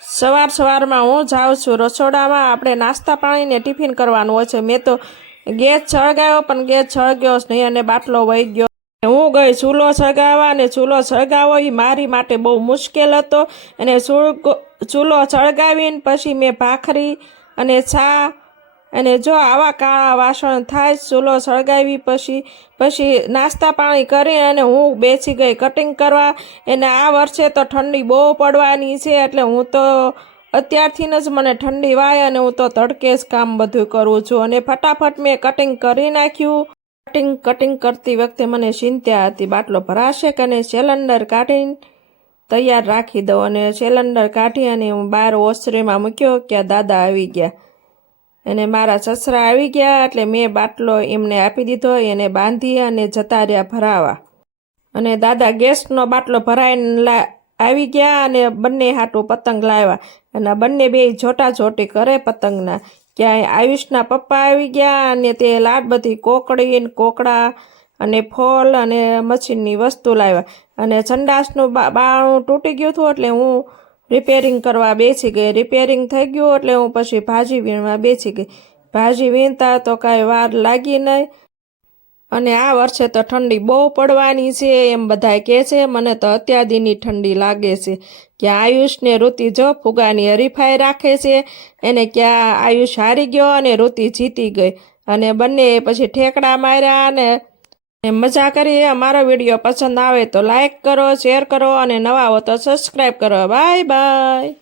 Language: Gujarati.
સવારમાં હું જાઉં છું રસોડામાં. આપણે નાસ્તા પાણીને ટિફિન કરવાનું હોય છે. મેં તો ગેસ સળગાવ્યો પણ ગેસ સળગ્યો જ નહીં અને બાટલો વહી ગયો. હું ગઈ ચૂલો સળગાવવા અને ચૂલો સળગાવો એ મારી માટે બહુ મુશ્કેલ હતો. અને ચૂલો સળગાવીને પછી મેં ભાખરી અને ચા અને જો આવા કાળા વાસણ થાય ચૂલો સળગાવી પછી નાસ્તા પાણી કરી અને હું બેસી ગઈ કટિંગ કરવા. અને આ વર્ષે તો ઠંડી બહુ પડવાની છે એટલે હું તો અત્યારથી જ મને ઠંડી વાય અને હું તો તડકે જ કામ બધું કરું છું. અને ફટાફટ મેં કટિંગ કરી નાખ્યું. કટિંગ કરતી વખતે મને ચિંતા હતી બાટલો ભરાશે કે અને સિલિન્ડર કાઢીને તૈયાર રાખી દઉં. અને સિલિન્ડર કાઢી અને હું બહાર ઓસરીમાં મૂક્યો કે દાદા આવી ગયા અને મારા સસરા આવી ગયા એટલે મેં બાટલો એમને આપી દીધો. એને બાંધી અને જતા રહ્યા ભરાવા. અને દાદા ગેસનો બાટલો ભરાઈને આવી ગયા અને બંને હાટું પતંગ લાવ્યા. અને બંને બે જોટાજોટી કરે પતંગના. ક્યાંય આયુષના પપ્પા આવી ગયા અને તે લાડ બધી કોકડી કોકડા અને ફોલ અને મશીનની વસ્તુ લાવ્યા. અને સંડાસનું બારણું તૂટી ગયું હતું એટલે હું રિપેરિંગ કરવા બેસી ગઈ. રિપેરિંગ થઈ ગયું એટલે હું પછી ભાજી વીણવા બેસી ગઈ. ભાજી વીણતા તો કાંઈ વાર લાગી નહીં. અને આ વર્ષે તો ઠંડી બહુ પડવાની છે એમ બધા કહે છે. મને તો અત્યાદીની ઠંડી લાગે છે. ક્યાં આયુષને ઋતિ જો ફુગાની હરીફાઈ રાખે છે. એને ક્યાં આયુષ હારી ગયો અને ઋતિ જીતી ગઈ. અને બંને પછી ઠેકડા માર્યા અને મજા કરી. અમારો વિડીયો પસંદ આવે તો લાઈક કરો, શેર કરો અને નવા હો તો સબસ્ક્રાઈબ કરો. Bye bye.